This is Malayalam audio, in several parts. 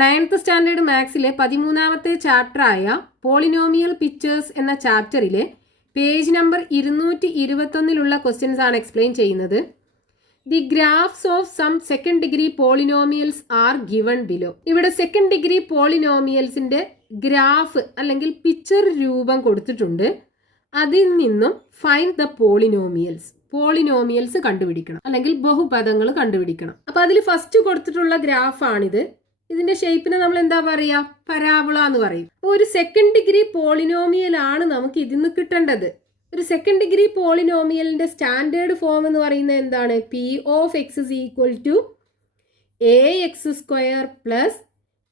9th സ്റ്റാൻഡേർഡ് മാത്സിലെ 13ാമത്തെ ചാപ്റ്ററായ പോളിനോമിയൽ പിക്ചേഴ്സ് എന്ന ചാപ്റ്ററിലെ പേജ് നമ്പർ 221 ക്വസ്റ്റ്യൻസ് ആണ് എക്സ്പ്ലെയിൻ ചെയ്യുന്നത്. The graphs of some second degree polynomials are given below. ഇവിടെ സെക്കൻഡ് ഡിഗ്രി പോളിനോമിയൽസിന്റെ ഗ്രാഫ് അല്ലെങ്കിൽ പിക്ചർ രൂപം കൊടുത്തിട്ടുണ്ട്. അതിൽ നിന്നും ഫൈൻഡ് ദ പോളിനോമിയൽസ് കണ്ടുപിടിക്കണം, അല്ലെങ്കിൽ ബഹുപദങ്ങൾ കണ്ടുപിടിക്കണം. അപ്പൊ അതിൽ ഫസ്റ്റ് കൊടുത്തിട്ടുള്ള ഗ്രാഫാണിത്. ഇതിന്റെ ഷേപ്പിനെ നമ്മൾ എന്താ പറയാ, പരാബോള എന്ന് പറയും. ഒരു സെക്കൻഡ് ഡിഗ്രി പോളിനോമിയൽ ആണ് നമുക്ക് ഇതിന്ന് കിട്ടേണ്ടത്. ഒരു സെക്കൻഡ് ഡിഗ്രി പോളിനോമിയലിന്റെ സ്റ്റാൻഡേർഡ് ഫോം എന്ന് പറയുന്നത് എന്താണ്? P of X is equal to A X square plus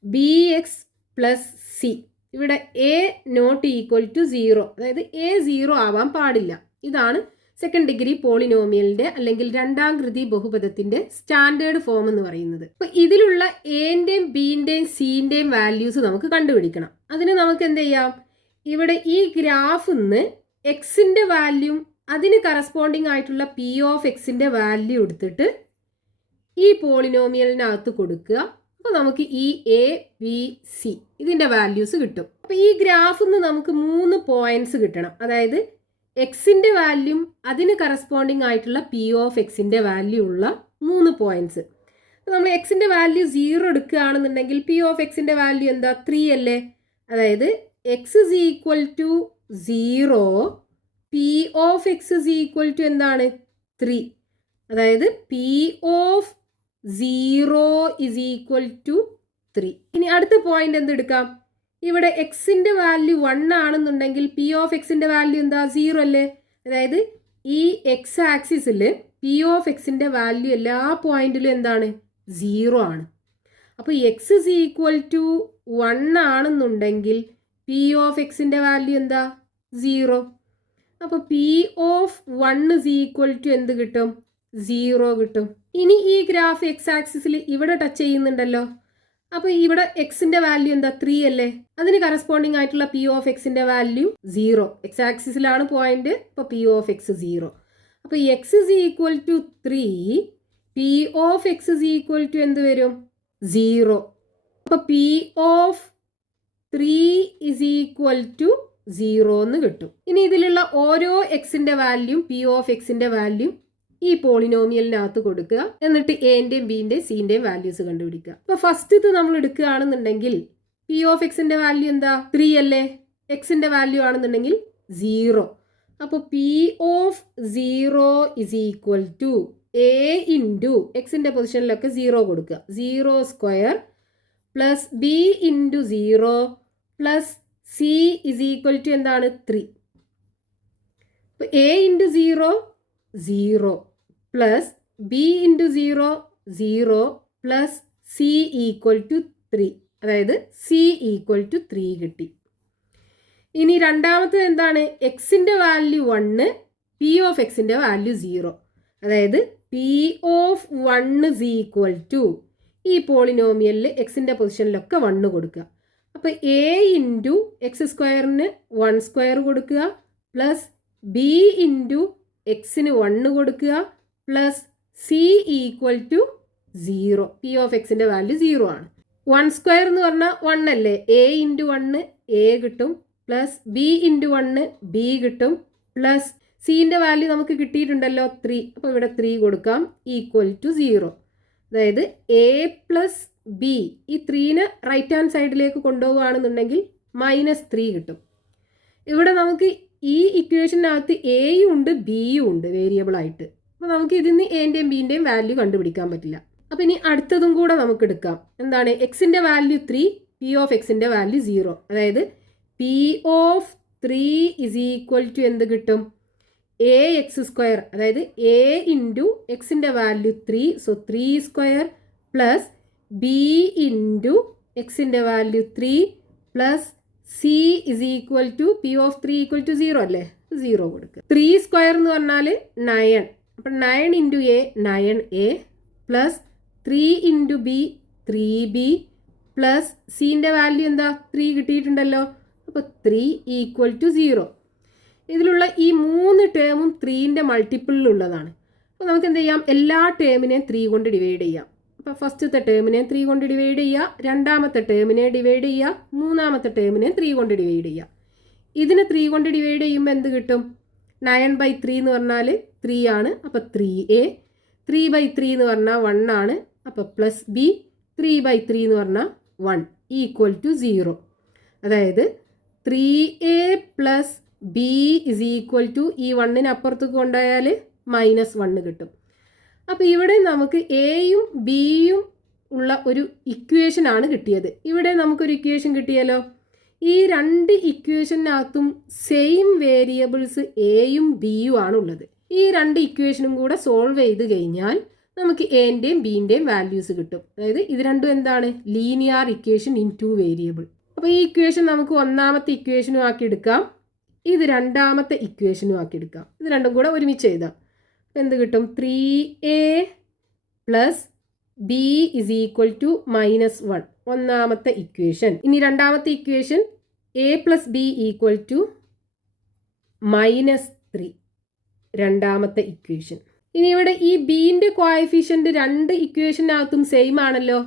B X plus C. ഇവിടെ എ നോട്ട് ഈക്വൽ ടു 0, അതായത് എ 0 ആവാൻ പാടില്ല. ഇതാണ് സെക്കൻഡ് ഡിഗ്രി പോളിനോമിയലിന്റെ അല്ലെങ്കിൽ രണ്ടാം കൃതി ബഹുപദത്തിന്റെ സ്റ്റാൻഡേർഡ് ഫോം എന്ന് പറയുന്നത്. അപ്പൊ ഇതിലുള്ള എൻ്റെയും ബിന്റെയും സിന്റെയും വാല്യൂസ് നമുക്ക് കണ്ടുപിടിക്കണം. അതിന് നമുക്ക് എന്ത് ചെയ്യാം, ഇവിടെ ഈ ഗ്രാഫിന്ന് എക്സിന്റെ വാല്യൂ അതിന് കറസ്പോണ്ടിങ് ആയിട്ടുള്ള പി ഓഫ് എക്സിന്റെ വാല്യൂ എടുത്തിട്ട് ഈ പോളിനോമിയലിനകത്ത് കൊടുക്കുക. അപ്പോൾ നമുക്ക് ഈ എ ബി സി ഇതിന്റെ വാല്യൂസ് കിട്ടും. അപ്പൊ ഈ ഗ്രാഫിന്ന് നമുക്ക് 3 പോയിന്റ്സ് കിട്ടണം. അതായത് എക്സിന്റെ വാല്യൂ അതിന് കറസ്പോണ്ടിങ് ആയിട്ടുള്ള പി ഓഫ് എക്സിന്റെ വാല്യൂ ഉള്ള 3 പോയിന്റ്സ്. നമ്മൾ എക്സിന്റെ വാല്യൂ 0 എടുക്കുകയാണെന്നുണ്ടെങ്കിൽ പി ഓഫ് എക്സിന്റെ വാല്യൂ എന്താ? 3 അല്ലേ? അതായത് X is equal to 0, P of X is equal to എന്താണ്? 3. അതായത് P of 0 is equal to 3. ഇനി അടുത്ത പോയിന്റ് എന്തെടുക്കാം? ഇവിടെ എക്സിന്റെ വാല്യൂ 1 ആണെന്നുണ്ടെങ്കിൽ പി ഓഫ് എക്സിന്റെ വാല്യൂ എന്താ? 0 അല്ലേ? അതായത് ഈ എക്സ് ആക്സിസിൽ പി ഓഫ് എക്സിന്റെ വാല്യൂ എല്ലാ പോയിന്റിലും എന്താണ്? 0 ആണ്. അപ്പോൾ എക്സ് ഇസ് ഈക്വൽ ടു 1 ആണെന്നുണ്ടെങ്കിൽ പി ഓഫ് എക്സിന്റെ വാല്യൂ എന്താ? 0. അപ്പോൾ P of 1 is equal to എന്ത് കിട്ടും? 0 കിട്ടും. ഇനി ഈ ഗ്രാഫ് എക്സ് ആക്സിസിൽ ഇവിടെ ടച്ച് ചെയ്യുന്നുണ്ടല്ലോ. അപ്പോൾ ഇവിടെ എക്സിന്റെ വാല്യൂ എന്താ? 3 അല്ലേ? അതിന് കറസ്പോണ്ടിങ് ആയിട്ടുള്ള പി ഓഫ് എക്സിന്റെ വാല്യൂ 0. എക്സ് ആക്സിസിലാണ് പോയിന്റ്. അപ്പോൾ പി ഓഫ് എക്സ് 0. അപ്പോൾ X is equal to 3, P of X is equal to എന്ത് വരും? 0. അപ്പോൾ P of 3 is equal to 0 എന്ന് കിട്ടും. ഇനി ഇതിലുള്ള ഓരോ എക്സിന്റെ വാല്യൂ പി ഓഫ് എക്സിന്റെ വാല്യൂ ഈ പോളിനോമിയലിനകത്ത് കൊടുക്കുക. എന്നിട്ട് എൻ്റെയും ബിന്റെയും സിന്റെയും വാല്യൂസ് കണ്ടുപിടിക്കുക. അപ്പൊ ഫസ്റ്റ് ഇത് നമ്മൾ എടുക്കുകയാണെന്നുണ്ടെങ്കിൽ പി ഓഫ് എക്സിന്റെ വാല്യൂ എന്താ? 3 അല്ലേ? എക്സിന്റെ വാല്യൂ ആണെന്നുണ്ടെങ്കിൽ 0. അപ്പോൾ P of 0 is equal to A into എക്സിന്റെ പൊസിഷനിലൊക്കെ 0 കൊടുക്കുക. 0 square plus B into 0 plus C is equal to എന്താണ്? 3. അപ്പോൾ A into 0 0 plus B into 0 0 plus C equal to 3. അതായത് സി ഈക്വൽ ടു 3 കിട്ടി. ഇനി രണ്ടാമത്തെ എന്താണ്? എക്സിൻ്റെ വാല്യൂ 1, പി ഓഫ് എക്സിൻ്റെ വാല്യൂ 0. അതായത് P of 1 is equal to ഈ പോളിനോമിയലിൽ എക്സിൻ്റെ പൊസിഷനിലൊക്കെ 1 കൊടുക്കുക. അപ്പോൾ എ ഇൻറ്റു എക്സ് സ്ക്വയറിന് 1 സ്ക്വയർ കൊടുക്കുക പ്ലസ് ബി ഇൻറ്റു എക്സിന് 1 കൊടുക്കുക plus C equal to 0. P of എക്സിന്റെ വാല്യൂ 0 ആണ്. 1 സ്ക്വയർ എന്ന് പറഞ്ഞാൽ 1 അല്ലേ? എ ഇൻറ്റു 1 എ കിട്ടും പ്ലസ് ബി ഇൻറ്റു 1 ബി കിട്ടും പ്ലസ് സിന്റെ വാല്യൂ നമുക്ക് കിട്ടിയിട്ടുണ്ടല്ലോ 3. അപ്പോൾ ഇവിടെ 3 കൊടുക്കാം ഈക്വൽ ടു 0. അതായത് എ പ്ലസ് ബി, ഈ 3നെ റൈറ്റ് ഹാൻഡ് സൈഡിലേക്ക് കൊണ്ടുപോവുകയാണെന്നുണ്ടെങ്കിൽ -3 കിട്ടും. ഇവിടെ നമുക്ക് ഈ ഇക്വേഷനകത്ത് എയും ഉണ്ട് ബിയും ഉണ്ട് വേരിയബിൾ ആയിട്ട്. അപ്പോൾ നമുക്ക് ഇതിന് എൻ്റെയും ബിന്റെയും വാല്യൂ കണ്ടുപിടിക്കാൻ പറ്റില്ല. അപ്പോൾ ഇനി അടുത്തതും കൂടെ നമുക്ക് എടുക്കാം. എന്താണ്? എക്സിന്റെ വാല്യൂ 3, പി ഓഫ് എക്സിന്റെ വാല്യൂ 0. അതായത് P of 3 is equal to എന്ത് കിട്ടും? A X square. അതായത് എ ഇൻറ്റു എക്സിന്റെ value 3, so 3 square plus B into എക്സിന്റെ value 3 plus C is equal to P of 3 equal to 0 അല്ലേ? 0 കൊടുക്കുക. 3 സ്ക്വയർ എന്ന് പറഞ്ഞാൽ 9. അപ്പം 9 into a 9a plus 3 into b 3b plus സിൻ്റെ വാല്യൂ എന്താ? 3 കിട്ടിയിട്ടുണ്ടല്ലോ. അപ്പോൾ 3 ഈക്വൽ ടു 0. ഇതിലുള്ള ഈ 3 ടേമും 3ൻ്റെ മൾട്ടിപ്പിളിലുള്ളതാണ്. അപ്പോൾ നമുക്ക് എന്ത് ചെയ്യാം? എല്ലാ ടേമിനെയും 3 കൊണ്ട് ഡിവൈഡ് ചെയ്യാം. അപ്പോൾ ഫസ്റ്റത്തെ ടേമിനെ 3 കൊണ്ട് ഡിവൈഡ് ചെയ്യുക, രണ്ടാമത്തെ ടേമിനെ ഡിവൈഡ് ചെയ്യുക, മൂന്നാമത്തെ ടേമിനെ 3 കൊണ്ട് ഡിവൈഡ് ചെയ്യുക. ഇതിനെ 3 കൊണ്ട് ഡിവൈഡ് ചെയ്യുമ്പോൾ എന്ത് കിട്ടും? 9/3 എന്ന് പറഞ്ഞാൽ 3 ആണ്. അപ്പോൾ 3a. 3/3 എന്ന് പറഞ്ഞാൽ 1 ആണ്. അപ്പോൾ പ്ലസ് ബി. 3/3 എന്ന് പറഞ്ഞാൽ 1 ഈക്വൽ ടു 0. അതായത് 3a plus B is equal to ഈ 1ന് അപ്പുറത്തേക്ക് കൊണ്ടുപോയാൽ -1 കിട്ടും. അപ്പോൾ ഇവിടെ നമുക്ക് എയും ബിയും ഉള്ള ഒരു ഇക്വേഷനാണ് കിട്ടിയത്. ഇവിടെ നമുക്കൊരു ഇക്വേഷൻ കിട്ടിയല്ലോ. ഈ രണ്ട് ഇക്വേഷനകത്തും സെയിം വേരിയബിൾസ് എയും ബിയും ആണുള്ളത്. ഈ രണ്ട് ഇക്വേഷനും കൂടെ സോൾവ് ചെയ്ത് കഴിഞ്ഞാൽ നമുക്ക് എൻ്റെയും ബിൻ്റെയും വാല്യൂസ് കിട്ടും. അതായത് ഇത് രണ്ടും എന്താണ്? Linear equation in 2 variable. അപ്പോൾ ഈ ഇക്വേഷൻ നമുക്ക് ഒന്നാമത്തെ ഇക്വേഷനും ആക്കി എടുക്കാം, ഇത് രണ്ടാമത്തെ ഇക്വേഷനും ആക്കി എടുക്കാം. ഇത് രണ്ടും കൂടെ ഒരുമിച്ച് എഴുതാം. എന്ത് കിട്ടും? 3a plus B is equal to -1 ഒന്നാമത്തെ ഇക്വേഷൻ. ഇനി രണ്ടാമത്തെ equation a plus B equal to -3 രണ്ടാമത്തെ ഇക്വേഷൻ. ഇനി ഇവിടെ ഈ ബീൻ്റെ കോഎഫിഷ്യൻ്റ് രണ്ട് ഇക്വേഷനകത്തും സെയിം ആണല്ലോ.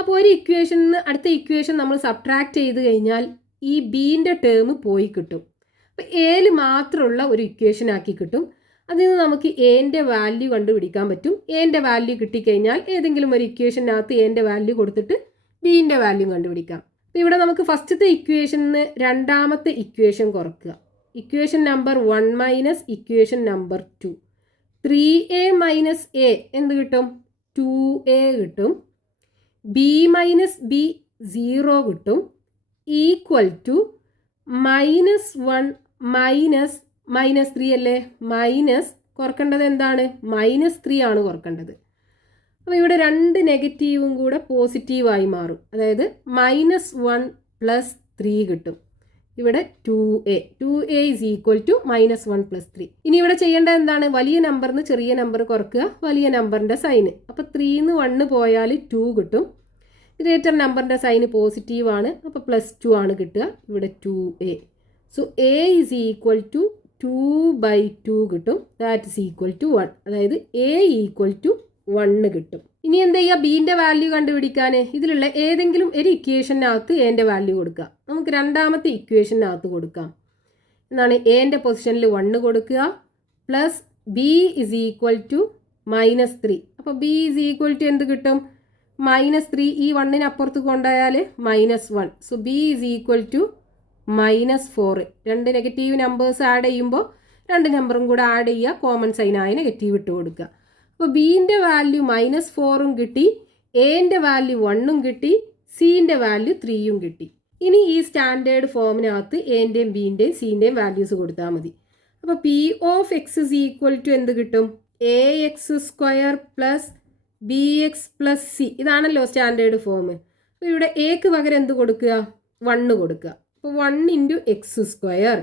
അപ്പോൾ ഒരു ഇക്വേഷനിൽ നിന്ന് അടുത്ത ഇക്വേഷൻ നമ്മൾ സബ്ട്രാക്ട് ചെയ്ത് കഴിഞ്ഞാൽ ഈ ബീൻ്റെ ടേം പോയി കിട്ടും. അപ്പോൾ എയിൽ മാത്രമുള്ള ഒരു ഇക്വേഷൻ ആക്കി കിട്ടും. അതിൽ നിന്ന് നമുക്ക് എൻ്റെ വാല്യൂ കണ്ടുപിടിക്കാൻ പറ്റും. എൻ്റെ വാല്യൂ കിട്ടിക്കഴിഞ്ഞാൽ ഏതെങ്കിലും ഒരു ഇക്വേഷനകത്ത് എൻ്റെ വാല്യൂ കൊടുത്തിട്ട് ബീൻ്റെ വാല്യൂ കണ്ടുപിടിക്കാം. അപ്പോൾ ഇവിടെ നമുക്ക് ഫസ്റ്റത്തെ ഇക്വേഷനിൽ നിന്ന് രണ്ടാമത്തെ ഇക്വേഷൻ കുറയ്ക്കുക. Equation number 1 minus equation number 2. 3a minus A എന്ത് കിട്ടും? 2a കിട്ടും. ബി മൈനസ് ബി 0 കിട്ടും. ഈക്വൽ ടു -1 മൈനസ് -3 അല്ലേ? മൈനസ് കുറക്കേണ്ടത് എന്താണ്? -3 ആണ് കുറക്കേണ്ടത്. അപ്പോൾ ഇവിടെ രണ്ട് നെഗറ്റീവും കൂടെ പോസിറ്റീവായി മാറും. അതായത് -1 പ്ലസ് 3 കിട്ടും. ഇവിടെ 2a is equal to -1 plus 3. ഇനി ഇവിടെ ചെയ്യേണ്ടത് എന്താണ്? വലിയ നമ്പറിന് ചെറിയ നമ്പർ കുറക്കുക, വലിയ നമ്പറിൻ്റെ സൈന്. അപ്പോൾ 3ന്ന് 1 പോയാൽ 2 കിട്ടും. ഗ്രേറ്റർ നമ്പറിൻ്റെ സൈന് പോസിറ്റീവാണ്, അപ്പോൾ +2 ആണ് കിട്ടുക. ഇവിടെ 2a. So a is equal to 2/2 കിട്ടും. That is equal to 1. അതായത് a ഈക്വൽ ടു 1 കിട്ടും. ഇനി എന്ത് ചെയ്യുക? ബീൻ്റെ വാല്യൂ കണ്ടുപിടിക്കാൻ ഇതിലുള്ള ഏതെങ്കിലും ഒരു ഇക്വേഷനകത്ത് എൻ്റെ വാല്യൂ കൊടുക്കുക. നമുക്ക് രണ്ടാമത്തെ ഇക്വേഷനകത്ത് കൊടുക്കാം. എന്താണ്? എൻ്റെ പൊസിഷനിൽ 1 കൊടുക്കുക, plus B is equal to -3. അപ്പോൾ ബി ഇസ് ഈക്വൽ ടു എന്ത് കിട്ടും? -3. ഈ 1ന് അപ്പുറത്ത് കൊണ്ടുപോയാൽ -1. So B is equal to -4. രണ്ട് നെഗറ്റീവ് നമ്പേഴ്സ് ആഡ് ചെയ്യുമ്പോൾ രണ്ട് നമ്പറും കൂടെ ആഡ് ചെയ്യുക, കോമൺ സൈനായി നെഗറ്റീവ് ഇട്ട് കൊടുക്കുക. അപ്പോൾ ബീൻ്റെ വാല്യൂ -4ഉം കിട്ടി, എൻ്റെ വാല്യൂ 1ഉം കിട്ടി, സീൻ്റെ വാല്യൂ 3ഉം കിട്ടി. ഇനി ഈ സ്റ്റാൻഡേർഡ് ഫോമിനകത്ത് എൻ്റെയും ബീൻ്റെയും സീൻ്റെയും വാല്യൂസ് കൊടുത്താൽ മതി. അപ്പോൾ P of X is equal to എന്ത് കിട്ടും? ax² plus bx plus C. ഇതാണല്ലോ സ്റ്റാൻഡേർഡ് ഫോം. അപ്പോൾ ഇവിടെ എക്ക് പകരം എന്ത് കൊടുക്കുക? 1 കൊടുക്കുക. അപ്പോൾ 1 ഇൻറ്റു x²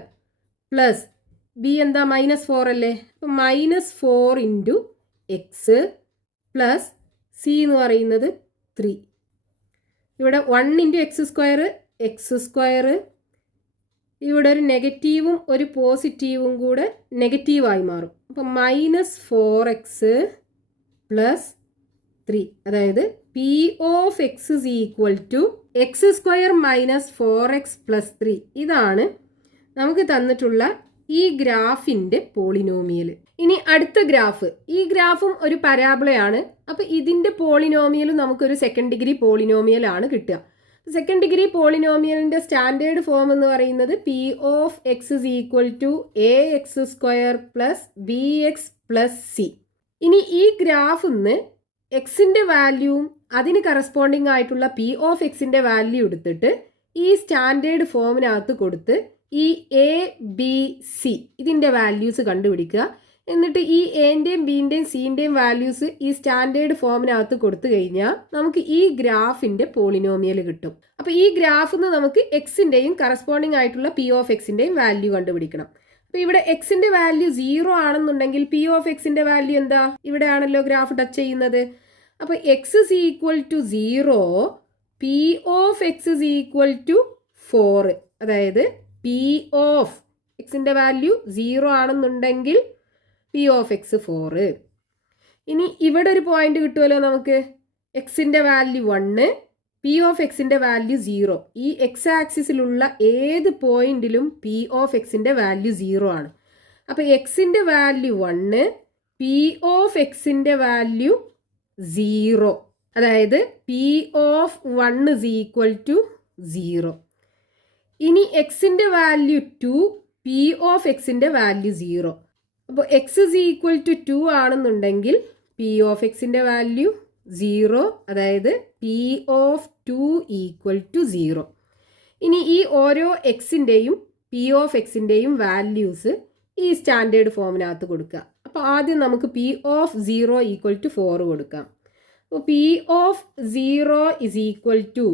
പ്ലസ് ബി എന്താ? -4 അല്ലേ? അപ്പോൾ -4 ഇൻറ്റു എക്സ് പ്ലസ് സി എന്ന് പറയുന്നത് 3. ഇവിടെ 1 ഇൻറ്റു x², ഇവിടെ ഒരു നെഗറ്റീവും ഒരു പോസിറ്റീവും കൂടെ നെഗറ്റീവായി മാറും. അപ്പോൾ -4x പ്ലസ് 3. അതായത് P of X is equal to x² minus 4x plus 3. ഇതാണ് നമുക്ക് തന്നിട്ടുള്ള ഈ ഗ്രാഫിൻ്റെ പോളിനോമിയൽ. ഇനി അടുത്ത ഗ്രാഫ്. ഈ ഗ്രാഫും ഒരു പരാബോളയാണ്. അപ്പോൾ ഇതിൻ്റെ പോളിനോമിയലും നമുക്കൊരു സെക്കൻഡ് ഡിഗ്രി പോളിനോമിയലാണ് കിട്ടുക. സെക്കൻഡ് ഡിഗ്രി പോളിനോമിയലിൻ്റെ സ്റ്റാൻഡേർഡ് ഫോം എന്ന് പറയുന്നത് P of X is equal to ax² plus bx plus C. ഇനി ഈ ഗ്രാഫിൽ നിന്ന് എക്സിൻ്റെ വാല്യൂവും അതിന് കറസ്പോണ്ടിങ് ആയിട്ടുള്ള പി ഓഫ് എക്സിൻ്റെ വാല്യൂ എടുത്തിട്ട് ഈ സ്റ്റാൻഡേർഡ് ഫോമിനകത്ത് കൊടുത്ത് ഈ എ ബി സി ഇതിൻ്റെ വാല്യൂസ് കണ്ടുപിടിക്കുക. എന്നിട്ട് ഈ എൻ്റെയും ബീൻ്റെയും സീൻ്റെയും വാല്യൂസ് ഈ സ്റ്റാൻഡേർഡ് ഫോമിനകത്ത് കൊടുത്തു കഴിഞ്ഞാൽ നമുക്ക് ഈ ഗ്രാഫിൻ്റെ പോളിനോമിയൽ കിട്ടും. അപ്പോൾ ഈ ഗ്രാഫിൽ നിന്ന് നമുക്ക് എക്സിൻ്റെയും കറസ്പോണ്ടിങ് ആയിട്ടുള്ള പി ഓഫ് എക്സിൻ്റെയും വാല്യൂ കണ്ടുപിടിക്കണം. അപ്പോൾ ഇവിടെ എക്സിൻ്റെ വാല്യൂ 0 ആണെന്നുണ്ടെങ്കിൽ പി ഓഫ് എക്സിൻ്റെ വാല്യൂ എന്താ? ഇവിടെ ആണല്ലോ ഗ്രാഫ് ടച്ച് ചെയ്യുന്നത്. അപ്പോൾ X is equal to 0, P of X is equal to 4. അതായത് പി ഓഫ് എക്സിൻ്റെ വാല്യൂ 0 ആണെന്നുണ്ടെങ്കിൽ പി ഓഫ് എക്സ് 4. ഇനി ഇവിടെ ഒരു പോയിന്റ് കിട്ടുമല്ലോ നമുക്ക്. എക്സിൻ്റെ വാല്യൂ 1, പി ഓഫ് എക്സിൻ്റെ വാല്യൂ 0. ഈ എക്സ് ആക്സിസിലുള്ള ഏത് പോയിന്റിലും പി ഓഫ് എക്സിൻ്റെ വാല്യൂ 0 ആണ്. അപ്പോൾ എക്സിൻ്റെ വാല്യൂ 1, പി ഓഫ് എക്സിൻ്റെ വാല്യൂ 0. അതായത് P of 1 is equal to 0. ഇനി എക്സിൻ്റെ വാല്യൂ 2, പി ഓഫ് എക്സിൻ്റെ വാല്യൂ 0. അപ്പോൾ എക്സ് ഇസ് ഈക്വൽ ടു 2 ആണെന്നുണ്ടെങ്കിൽ പി ഓഫ് എക്സിൻ്റെ വാല്യൂ 0, അതായത് പി ഓഫ് 2 ഈക്വൽ ടു 0. ഇനി ഈ ഓരോ എക്സിൻ്റെയും പി ഓഫ് എക്സിൻ്റെയും വാല്യൂസ് ഈ സ്റ്റാൻഡേർഡ് ഫോമിനകത്ത് കൊടുക്കുക. അപ്പോൾ ആദ്യം നമുക്ക് പി ഓഫ് 0 ഈക്വൽ ടു 4 കൊടുക്കാം. അപ്പോൾ P of 0 is equal to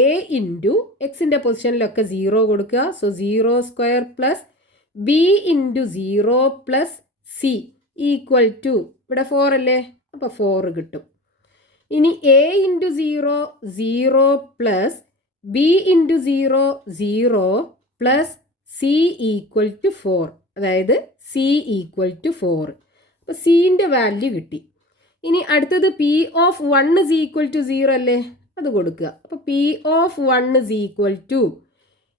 A into എക്സിൻ്റെ പൊസിഷനിലൊക്കെ 0 കൊടുക്കുക. So 0 square plus B into 0 plus C equal to ഇവിടെ 4 അല്ലേ, അപ്പോൾ 4 കിട്ടും. ഇനി A into 0 0 plus B into 0 0 plus C equal to 4, അതായത് സി ഈക്വൽ ടു 4. അപ്പോൾ സിൻ്റെ വാല്യൂ കിട്ടി. ഇനി അടുത്തത് P of 1 is equal to 0 അല്ലേ, അത് കൊടുക്കുക. അപ്പോൾ P of 1 is equal to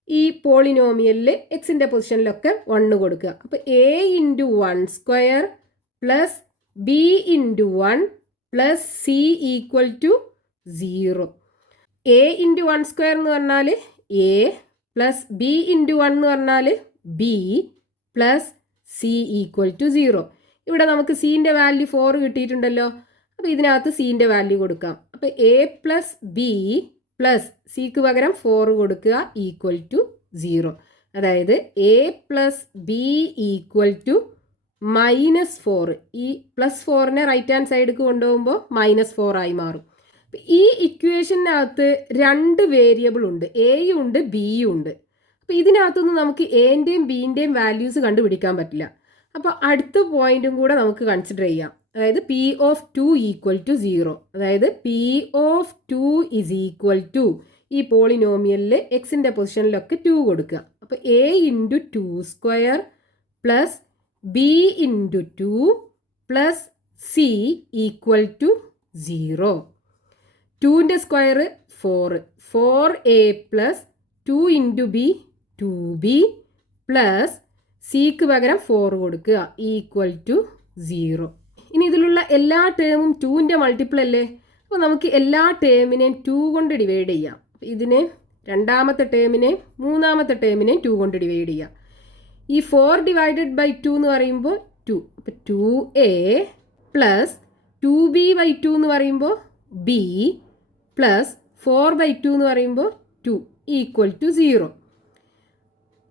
ഈ പോളിനോമിയലിൽ എക്സിൻ്റെ പൊസിഷനിലൊക്കെ 1 കൊടുക്കുക. അപ്പോൾ A into 1 square plus B into 1 plus C equal to 0. A into 1 square എന്ന് പറഞ്ഞാൽ എ പ്ലസ് ബി ഇൻറ്റു 1 എന്ന് പറഞ്ഞാൽ B plus C equal to 0. ഇവിടെ നമുക്ക് സിൻ്റെ വാല്യൂ 4 കിട്ടിയിട്ടുണ്ടല്ലോ. അപ്പോൾ ഇതിനകത്ത് സിൻ്റെ വാല്യൂ കൊടുക്കാം. അപ്പോൾ എ പ്ലസ് ബി പ്ലസ് സിക്ക് പകരം 4 കൊടുക്കുക ഈക്വൽ ടു 0. അതായത് A plus B equal to -4. ഈ +4നെ റൈറ്റ് ഹാൻഡ് സൈഡിലേക്ക് കൊണ്ടുപോകുമ്പോൾ -4 ആയി മാറും. ഈ ഇക്വേഷനകത്ത് 2 വേരിയബിൾ ഉണ്ട്, എയും ഉണ്ട് ബിയും ഉണ്ട്. അപ്പോൾ ഇതിനകത്തുനിന്ന് നമുക്ക് എൻ്റെയും ബിൻ്റെയും വാല്യൂസ് കണ്ടുപിടിക്കാൻ പറ്റില്ല. അപ്പോൾ അടുത്ത പോയിന്റും കൂടെ നമുക്ക് കൺസിഡർ ചെയ്യാം. അതായത് പി ഓഫ് 2 ഈക്വൽ ടു 0. അതായത് P of 2 is equal to ഈ പോളിനോമിയലിൽ എക്സിൻ്റെ പൊസിഷനിലൊക്കെ 2 കൊടുക്കുക. അപ്പോൾ A into 2 square plus B into 2 plus C equal to 0. 2ൻ്റെ square 4, 4a plus 2 into b 2b plus സിക്ക് പകരം 4 കൊടുക്കുക ഈക്വൽ ടു 0. ഇനി ഇതിലുള്ള എല്ലാ ടേമും 2ൻ്റെ മൾട്ടിപ്പിൾ അല്ലേ. അപ്പോൾ നമുക്ക് എല്ലാ ടേമിനെയും 2 കൊണ്ട് ഡിവൈഡ് ചെയ്യാം. ഇതിനെ രണ്ടാമത്തെ ടേമിനെയും മൂന്നാമത്തെ ടേമിനെയും 2 കൊണ്ട് ഡിവൈഡ് ചെയ്യാം. ഈ 4 ഡിവൈഡഡ് ബൈ 2 എന്ന് പറയുമ്പോൾ 2. അപ്പോൾ 2a പ്ലസ് 2b ബൈ 2 എന്ന് പറയുമ്പോൾ b പ്ലസ് 4 ബൈ 2 എന്ന് പറയുമ്പോൾ 2 equal to 0.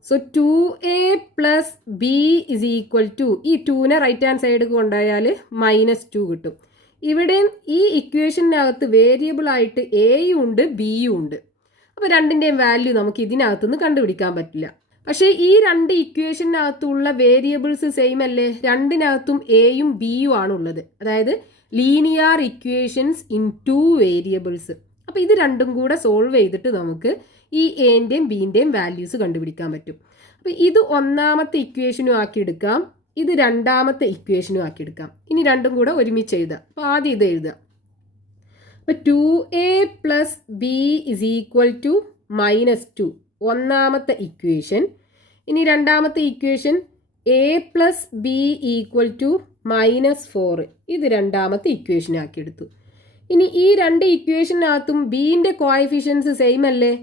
So 2a plus B is equal to ഈ 2നെ റൈറ്റ് ഹാൻഡ് സൈഡ് കൊണ്ടുപോയാൽ -2 കിട്ടും. ഇവിടെയും ഈ ഇക്വേഷനകത്ത് വേരിയബിൾ ആയിട്ട് എയും ഉണ്ട് ബിയും ഉണ്ട്. അപ്പോൾ രണ്ടിൻ്റെയും വാല്യൂ നമുക്ക് ഇതിനകത്തുനിന്ന് കണ്ടുപിടിക്കാൻ പറ്റില്ല. പക്ഷേ ഈ 2 ഇക്വേഷനകത്തുള്ള വേരിയബിൾസ് സെയിം അല്ലേ, രണ്ടിനകത്തും എയും ബിയും ആണുള്ളത്. അതായത് ലീനിയർ ഇക്വേഷൻസ് ഇൻ 2 വേരിയബിൾസ്. അപ്പോൾ ഇത് രണ്ടും കൂടെ സോൾവ് ചെയ്തിട്ട് നമുക്ക് ഈ എൻ്റെയും ബിൻ്റെയും വാല്യൂസ് കണ്ടുപിടിക്കാൻ പറ്റും. അപ്പോൾ ഇത് ഒന്നാമത്തെ ഇക്വേഷനും ആക്കി എടുക്കാം, ഇത് രണ്ടാമത്തെ ഇക്വേഷനും ആക്കി എടുക്കാം. ഇനി രണ്ടും കൂടെ ഒരുമിച്ച് എഴുതാം. അപ്പോൾ ആദ്യം ഇത് എഴുതാം. അപ്പോൾ 2a plus B is equal to -2 ഒന്നാമത്തെ ഇക്വേഷൻ. ഇനി രണ്ടാമത്തെ equation A plus B equal to -4 ഇത് രണ്ടാമത്തെ ഇക്വേഷൻ ആക്കി എടുത്തു. ഇനി ഈ 2 ഇക്വേഷനകത്തും ബീൻ്റെ കോഎഫിഷ്യൻസ് സെയിം അല്ലേ.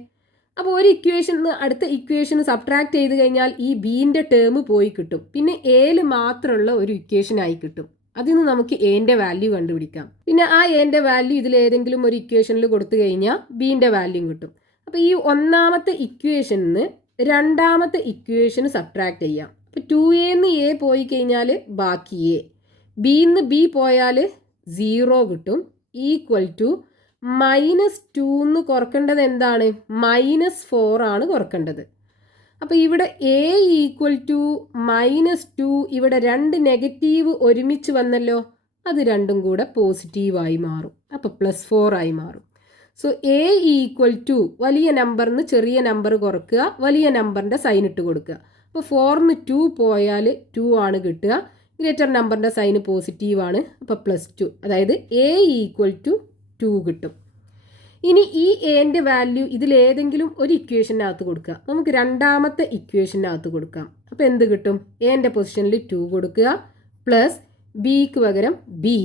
അപ്പോൾ ഒരു ഇക്വേഷൻ അടുത്ത ഇക്വേഷന് സബ്ട്രാക്ട് ചെയ്ത് കഴിഞ്ഞാൽ ഈ ബീൻ്റെ ടേം പോയി കിട്ടും. പിന്നെ എയിൽ മാത്രമുള്ള ഒരു ഇക്വേഷനായി കിട്ടും. അതിൽ നിന്ന് നമുക്ക് എൻ്റെ വാല്യൂ കണ്ടുപിടിക്കാം. പിന്നെ ആ എൻ്റെ വാല്യൂ ഇതിലേതെങ്കിലും ഒരു ഇക്വേഷനിൽ കൊടുത്തു കഴിഞ്ഞാൽ ബീൻ്റെ വാല്യൂ കിട്ടും. അപ്പോൾ ഈ ഒന്നാമത്തെ ഇക്വേഷനിൽ രണ്ടാമത്തെ ഇക്വേഷന് സബ്ട്രാക്ട് ചെയ്യാം. അപ്പോൾ 2a എ പോയി കഴിഞ്ഞാൽ ബാക്കി എ, ബിന്ന് ബി പോയാൽ 0 കിട്ടും ഈക്വൽ ടു -2 എന്ന് കുറക്കേണ്ടത് എന്താണ്, -4 ആണ് കുറക്കേണ്ടത്. അപ്പോൾ ഇവിടെ എ ഈക്വൽ ടു -2, ഇവിടെ 2 നെഗറ്റീവ് ഒരുമിച്ച് വന്നല്ലോ, അത് രണ്ടും കൂടെ പോസിറ്റീവായി മാറും. അപ്പോൾ +4 ആയി മാറും. സോ എ ഈക്വൽ ടു വലിയ നമ്പറിന് ചെറിയ നമ്പർ കുറക്കുക, വലിയ നമ്പറിൻ്റെ സൈൻ ഇട്ട് കൊടുക്കുക. അപ്പോൾ 4ന്ന് 2 പോയാൽ 2 ആണ് കിട്ടുക. ഗ്രേറ്റർ നമ്പറിൻ്റെ സൈന് പോസിറ്റീവാണ്, അപ്പോൾ +2. അതായത് എ ഈക്വൽ ടു 2 കിട്ടും. ഇനി ഈ എൻ്റെ വാല്യൂ ഇതിലേതെങ്കിലും ഒരു ഇക്വേഷനകത്ത് കൊടുക്കുക. നമുക്ക് രണ്ടാമത്തെ ഇക്വേഷനകത്ത് കൊടുക്കാം. അപ്പോൾ എന്ത് കിട്ടും? എൻ്റെ പൊസിഷനിൽ 2 കൊടുക്കുക പ്ലസ് ബിക്ക് പകരം ബി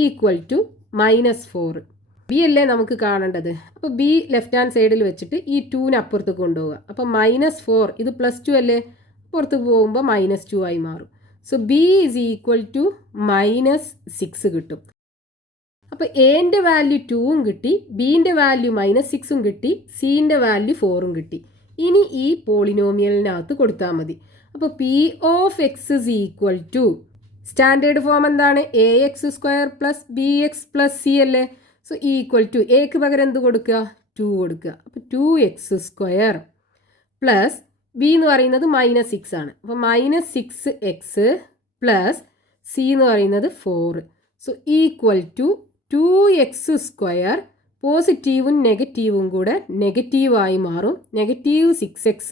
ഈക്വൽ ടു -4. ബി അല്ലേ നമുക്ക് കാണേണ്ടത്. അപ്പോൾ ബി ലെഫ്റ്റ് ഹാൻഡ് സൈഡിൽ വെച്ചിട്ട് ഈ 2ന് അപ്പുറത്ത് കൊണ്ടുപോവുക. അപ്പോൾ -4 ഇത് +2 അല്ലേ, പുറത്ത് പോകുമ്പോൾ -2 ആയി മാറും. So B is equal to -6 കിട്ടും. അപ്പോൾ എൻ്റെ വാല്യൂ 2ഉം കിട്ടി, ബീൻ്റെ വാല്യൂ -6ഉം കിട്ടി, സിൻ്റെ വാല്യൂ 4ഉം കിട്ടി. ഇനി ഈ പോളിനോമിയലിനകത്ത് കൊടുത്താൽ മതി. അപ്പോൾ P of X is equal to standard form എന്താണ്? ax² plus bx plus C അല്ലേ. സോ ഈക്വൽ ടു എക്ക് പകരം എന്ത് കൊടുക്കുക? 2 കൊടുക്കുക. അപ്പോൾ 2x² പ്ലസ് ബി എന്ന് പറയുന്നത് -6 ആണ്. അപ്പോൾ -6x പ്ലസ് സി എന്ന് പറയുന്നത് 4. സോ ഈക്വൽ ടു 2x² പോസിറ്റീവും നെഗറ്റീവും കൂടെ നെഗറ്റീവായി മാറും. -6x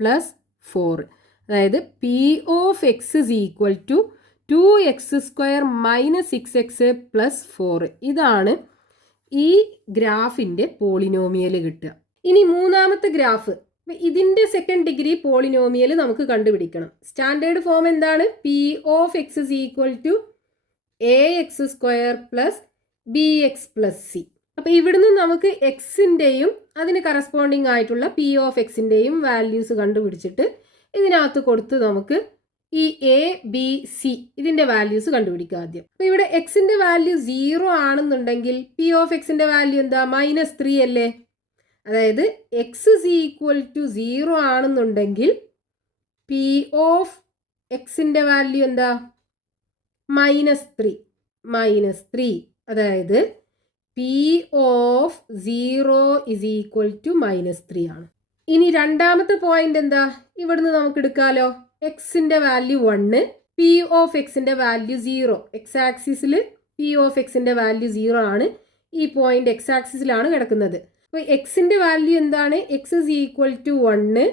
plus 4. അതായത് P of X is equal to 2x² -6x plus 4. ഇതാണ് ഈ ഗ്രാഫിൻ്റെ പോളിനോമിയൽ കിട്ടുക. ഇനി മൂന്നാമത്തെ ഗ്രാഫ്, ഇതിൻ്റെ സെക്കൻഡ് ഡിഗ്രി പോളിനോമിയൽ നമുക്ക് കണ്ടുപിടിക്കണം. സ്റ്റാൻഡേർഡ് ഫോം എന്താണ്? P of X is equal to ax² plus bx plus C. അപ്പോൾ ഇവിടുന്ന് നമുക്ക് എക്സിൻ്റെയും അതിന് കറസ്പോണ്ടിങ് ആയിട്ടുള്ള പി ഓഫ് എക്സിൻ്റെയും വാല്യൂസ് കണ്ടുപിടിച്ചിട്ട് ഇതിനകത്ത് കൊടുത്ത് നമുക്ക് ഈ എ ബി സി ഇതിൻ്റെ വാല്യൂസ് കണ്ടുപിടിക്കുക ആദ്യം. അപ്പോൾ ഇവിടെ എക്സിൻ്റെ വാല്യൂ 0 ആണെന്നുണ്ടെങ്കിൽ പി ഓഫ് എക്സിൻ്റെ വാല്യൂ എന്താ? -3 അല്ലേ. അതായത് എക്സ് ഇസ് ഈക്വൽ ടു 0 ആണെന്നുണ്ടെങ്കിൽ പി ഓഫ് എക്സിൻ്റെ വാല്യൂ എന്താ? -3. അതായത് P of 0 is equal to -3 ആണ്. ഇനി രണ്ടാമത്തെ പോയിന്റ് എന്താ? ഇവിടുന്ന് നമുക്ക് എടുക്കാലോ. എക്സിൻ്റെ വാല്യൂ 1, പി ഓഫ് എക്സിൻ്റെ വാല്യൂ 0. എക്സ് ആക്സിസിൽ പി ഓഫ് എക്സിൻ്റെ വാല്യൂ 0 ആണ്. ഈ പോയിന്റ് എക്സ് ആക്സിസിലാണ് കിടക്കുന്നത്. അപ്പോൾ എക്സിൻ്റെ വാല്യൂ എന്താണ്? X is equal to 1,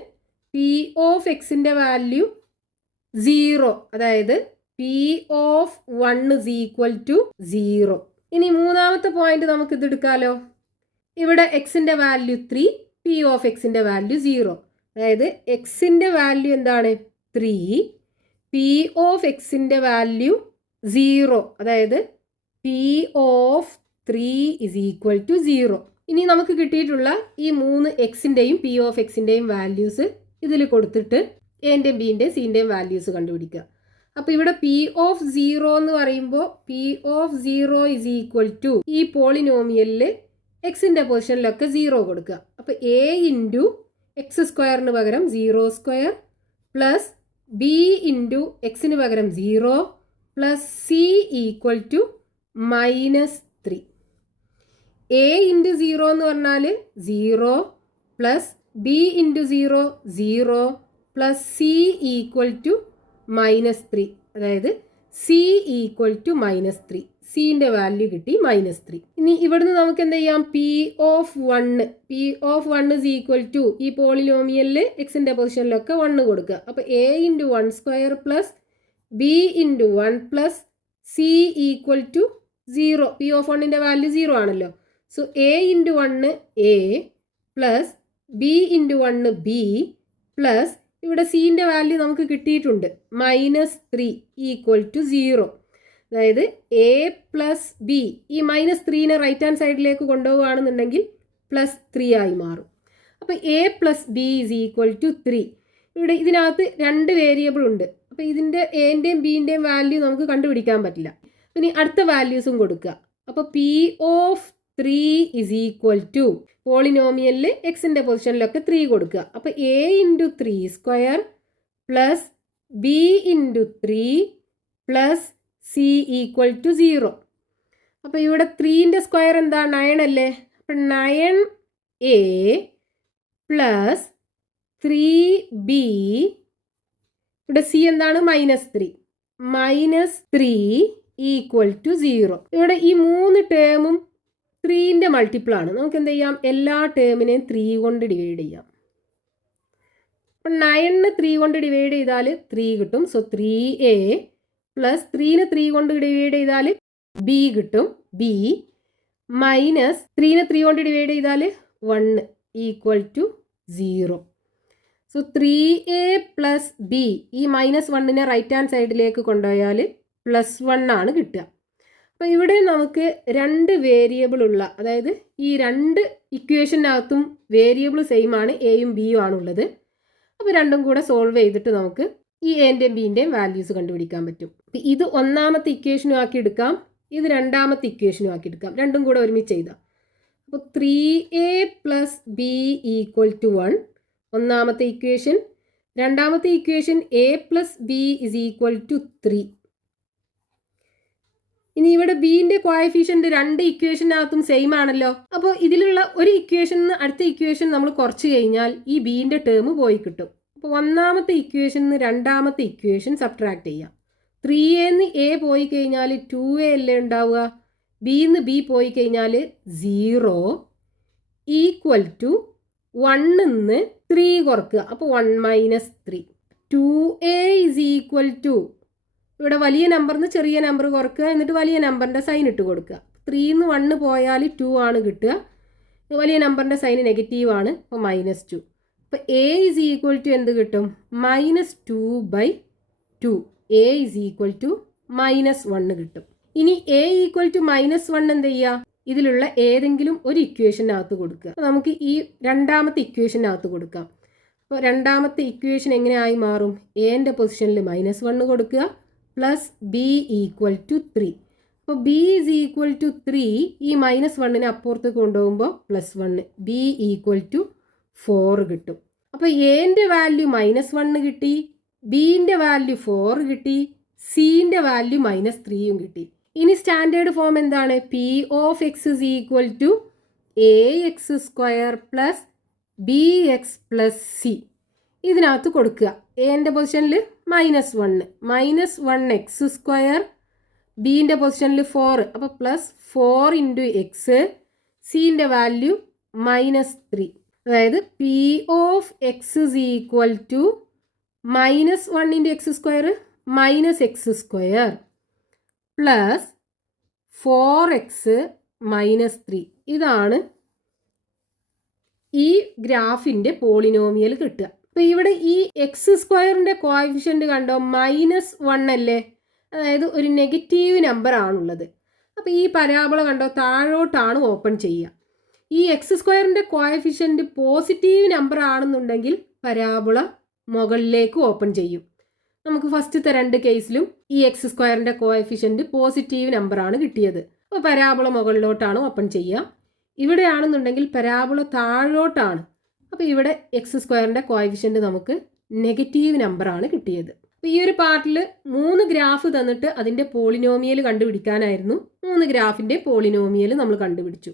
P of എക്സിൻ്റെ വാല്യൂ 0. അതായത് P of 1 is equal to 0. ഇനി മൂന്നാമത്തെ പോയിന്റ് നമുക്ക് ഇത് എടുക്കാലോ. ഇവിടെ എക്സിൻ്റെ വാല്യൂ 3, പി ഓഫ് എക്സിൻ്റെ വാല്യൂ 0. അതായത് എക്സിൻ്റെ വാല്യൂ എന്താണ്? 3, പി ഓഫ് എക്സിൻ്റെ വാല്യൂ 0. അതായത് P of 3 is equal to 0. ഇനി നമുക്ക് കിട്ടിയിട്ടുള്ള ഈ 3 എക്സിൻ്റെയും പി ഓഫ് എക്സിൻ്റെയും വാല്യൂസ് ഇതിൽ കൊടുത്തിട്ട് എൻ്റെയും ബിൻ്റെയും സിൻ്റെയും വാല്യൂസ് കണ്ടുപിടിക്കുക. അപ്പോൾ ഇവിടെ പി ഓഫ് 0 എന്ന് പറയുമ്പോൾ p of 0 is equal to ഈ പോളിനോമിയലിൽ എക്സിൻ്റെ പൊസിഷനിലൊക്കെ 0 കൊടുക്കുക. അപ്പോൾ എ ഇൻറ്റു x² പകരം 0² പ്ലസ് ബി ഇൻറ്റു എക്സിന് പകരം 0 plus C equal to -3. A into 0 എന്ന് പറഞ്ഞാൽ 0 plus B into 0 0 plus C equal to -3. അതായത് സി ഈക്വൽ ടു -3. സിൻ്റെ വാല്യൂ കിട്ടി -3. ഇനി ഇവിടുന്ന് നമുക്ക് എന്ത് ചെയ്യാം? P of 1 is equal to ഈ പോളിനോമിയലിൽ എക്സിൻ്റെ പൊസിഷനിലൊക്കെ 1 കൊടുക്കുക. അപ്പോൾ A into 1² plus B into 1 plus C equal to 0. P of 1ൻ്റെ വാല്യൂ 0 ആണല്ലോ. So A into 1 A plus B into 1 B plus ഇവിടെ സിൻ്റെ വാല്യൂ നമുക്ക് കിട്ടിയിട്ടുണ്ട് -3 ഈക്വൽ ടു 0. അതായത് എ പ്ലസ് ബി ഈ -3നെ റൈറ്റ് ഹാൻഡ് സൈഡിലേക്ക് കൊണ്ടുപോവുകയാണെന്നുണ്ടെങ്കിൽ +3 ആയി മാറും. അപ്പോൾ a plus b is equal to 3. ഇവിടെ ഇതിനകത്ത് 2 വേരിയബിൾ ഉണ്ട്. അപ്പോൾ ഇതിൻ്റെ എൻ്റെയും ബിൻ്റെയും വാല്യൂ നമുക്ക് കണ്ടുപിടിക്കാൻ പറ്റില്ല. ഇനി അടുത്ത വാല്യൂസും കൊടുക്കുക. അപ്പോൾ P of 3 is equal to പോളിനോമിയലിൽ എക്സിൻ്റെ പൊസിഷനിലൊക്കെ 3 കൊടുക്കുക. അപ്പോൾ A into 3² plus B into 3 plus C equal to 0. അപ്പോൾ ഇവിടെ 3ൻ്റെ സ്ക്വയർ എന്താ? 9 അല്ലേ. അപ്പം 9a പ്ലസ് 3b ഇവിടെ സി എന്താണ്? -3 ഈക്വൽ ടു 0. ഇവിടെ ഈ 3 ടേമും 3ൻ്റെ മൾട്ടിപ്പിൾ ആണ്. നമുക്ക് എന്ത് ചെയ്യാം? എല്ലാ ടേമിനെയും 3 കൊണ്ട് ഡിവൈഡ് ചെയ്യാം. അപ്പം 9ന് 3 കൊണ്ട് ഡിവൈഡ് ചെയ്താൽ 3 കിട്ടും. സോ 3a പ്ലസ് 3ന് 3 കൊണ്ട് ഡിവൈഡ് ചെയ്താൽ ബി കിട്ടും. ബി മൈനസ് 3നെ 3 കൊണ്ട് ഡിവൈഡ് ചെയ്താൽ 1 equal to 0. So 3a plus b, ഈ -1നെ റൈറ്റ് ഹാൻഡ് സൈഡിലേക്ക് കൊണ്ടുപോയാൽ +1 ആണ് കിട്ടുക. അപ്പോൾ ഇവിടെ നമുക്ക് 2 വേരിയബിൾ ഉള്ള, അതായത് ഈ 2 ഇക്വേഷനകത്തും വേരിയബിൾ സെയിം ആണ്, എയും ബിയും ആണുള്ളത്. അപ്പോൾ രണ്ടും കൂടെ സോൾവ് ചെയ്തിട്ട് നമുക്ക് ഈ എൻ്റെയും ബിൻ്റെയും വാല്യൂസ് കണ്ടുപിടിക്കാൻ പറ്റും. ഇത് ഒന്നാമത്തെ ഇക്വേഷനും ആക്കി എടുക്കാം, ഇത് രണ്ടാമത്തെ ഇക്വേഷനും ആക്കി എടുക്കാം, രണ്ടും കൂടെ ഒരുമിച്ച് ചെയ്താൽ. അപ്പോൾ 3a plus B equal to 1 ഒന്നാമത്തെ ഇക്വേഷൻ. രണ്ടാമത്തെ equation a plus B is equal to 3. ഇനി ഇവിടെ ബിൻ്റെ കോഎഫിഷ്യൻ്റ് 2 ഇക്വേഷനകത്തും സെയിം ആണല്ലോ. അപ്പോൾ ഇതിലുള്ള ഒരു ഇക്വേഷൻ അടുത്ത ഇക്വേഷൻ നമ്മൾ കുറച്ച് കഴിഞ്ഞാൽ ഈ ബിൻ്റെ ടേം പോയി കിട്ടും. അപ്പോൾ ഒന്നാമത്തെ ഇക്വേഷന് രണ്ടാമത്തെ ഇക്വേഷൻ സബ്ട്രാക്ട് ചെയ്യാം. 3a എ പോയി കഴിഞ്ഞാൽ 2a അല്ലേ ഉണ്ടാവുക, ബിന്ന് ബി പോയി കഴിഞ്ഞാൽ 0 ഈക്വൽ ടു 1 3 കുറക്കുക. അപ്പോൾ 1 minus 3. 2a is equal to, ഇവിടെ വലിയ നമ്പറിന് ചെറിയ നമ്പർ കുറക്കുക, എന്നിട്ട് വലിയ നമ്പറിൻ്റെ സൈൻ ഇട്ട് കൊടുക്കുക. 3 1 പോയാൽ 2 ആണ് കിട്ടുക, വലിയ നമ്പറിൻ്റെ സൈൻ നെഗറ്റീവ് ആണ്, അപ്പോൾ -2. അപ്പോൾ a ഇസ് ഈക്വൽ ടു എന്ത് കിട്ടും, -2/2. a ഇസ് ഈക്വൽ ടു -1 കിട്ടും. ഇനി a ഈക്വൽ ടു -1 എന്ത് ചെയ്യുക, ഇതിലുള്ള ഏതെങ്കിലും ഒരു ഇക്വേഷനകത്ത് കൊടുക്കുക. അപ്പോൾ നമുക്ക് ഈ രണ്ടാമത്തെ ഇക്വേഷനകത്ത് കൊടുക്കാം. അപ്പോൾ രണ്ടാമത്തെ ഇക്വേഷൻ എങ്ങനെയായി മാറും, എൻ്റെ പൊസിഷനിൽ -1 കൊടുക്കുക പ്ലസ് ബി ഈക്വൽ ടു 3. അപ്പോൾ ബി ഈസ് ഈക്വൽ ടു 3, ഈ -1നെ അപ്പുറത്ത് കൊണ്ടുപോകുമ്പോൾ +1, ബി ഈക്വൽ ടു 4 കിട്ടും. അപ്പോൾ എൻ്റെ വാല്യൂ -1 കിട്ടി, ബിൻ്റെ വാല്യൂ 4 കിട്ടി, സിൻ്റെ വാല്യൂ -3 കിട്ടി. ഇനി സ്റ്റാൻഡേർഡ് ഫോം എന്താണ്, P of X is equal to ax² plus bx plus c. ഇതിനകത്ത് കൊടുക്കുക. എൻ്റെ പൊസിഷനിൽ -1 ബിൻ്റെ പൊസിഷനിൽ 4, അപ്പോൾ +4 ഇൻറ്റു എക്സ്, സിൻ്റെ വാല്യൂ -3. അതായത് P of X is equal to -1 into x² -x² plus 4x -3. ഇതാണ് ഈ ഗ്രാഫിൻ്റെ പോളിനോമിയൽ കിട്ടുക. അപ്പോൾ ഇവിടെ ഈ x² കോഎഫിഷ്യൻ്റ് കണ്ടോ, -1 അല്ലേ, അതായത് ഒരു നെഗറ്റീവ് നമ്പർ ആണുള്ളത്. അപ്പോൾ ഈ പരാബോള കണ്ടോ താഴോട്ടാണ് ഓപ്പൺ ചെയ്യുക. ഈ x² കോഎഫിഷ്യൻ്റ് പോസിറ്റീവ് നമ്പർ ആണെന്നുണ്ടെങ്കിൽ പരാബോള മുകളിലേക്ക് ഓപ്പൺ ചെയ്യും. നമുക്ക് ഫസ്റ്റത്തെ 2 കേസിലും ഈ x² കോഎഫിഷ്യൻ്റ് പോസിറ്റീവ് നമ്പറാണ് കിട്ടിയത്. അപ്പോൾ പരാബോള മുകളിലോട്ടാണ് ഓപ്പൺ ചെയ്യുക. ഇവിടെയാണെന്നുണ്ടെങ്കിൽ പരാബോള താഴോട്ടാണ്. അപ്പോൾ ഇവിടെ x² കോഎഫിഷ്യൻ്റ് നമുക്ക് നെഗറ്റീവ് നമ്പറാണ് കിട്ടിയത്. അപ്പോൾ ഈ ഒരു പാർട്ടിൽ 3 ഗ്രാഫ് തന്നിട്ട് അതിൻ്റെ പോളിനോമിയൽ കണ്ടുപിടിക്കാനായിരുന്നു. 3 ഗ്രാഫിൻ്റെ പോളിനോമിയൽ നമ്മൾ കണ്ടുപിടിച്ചു.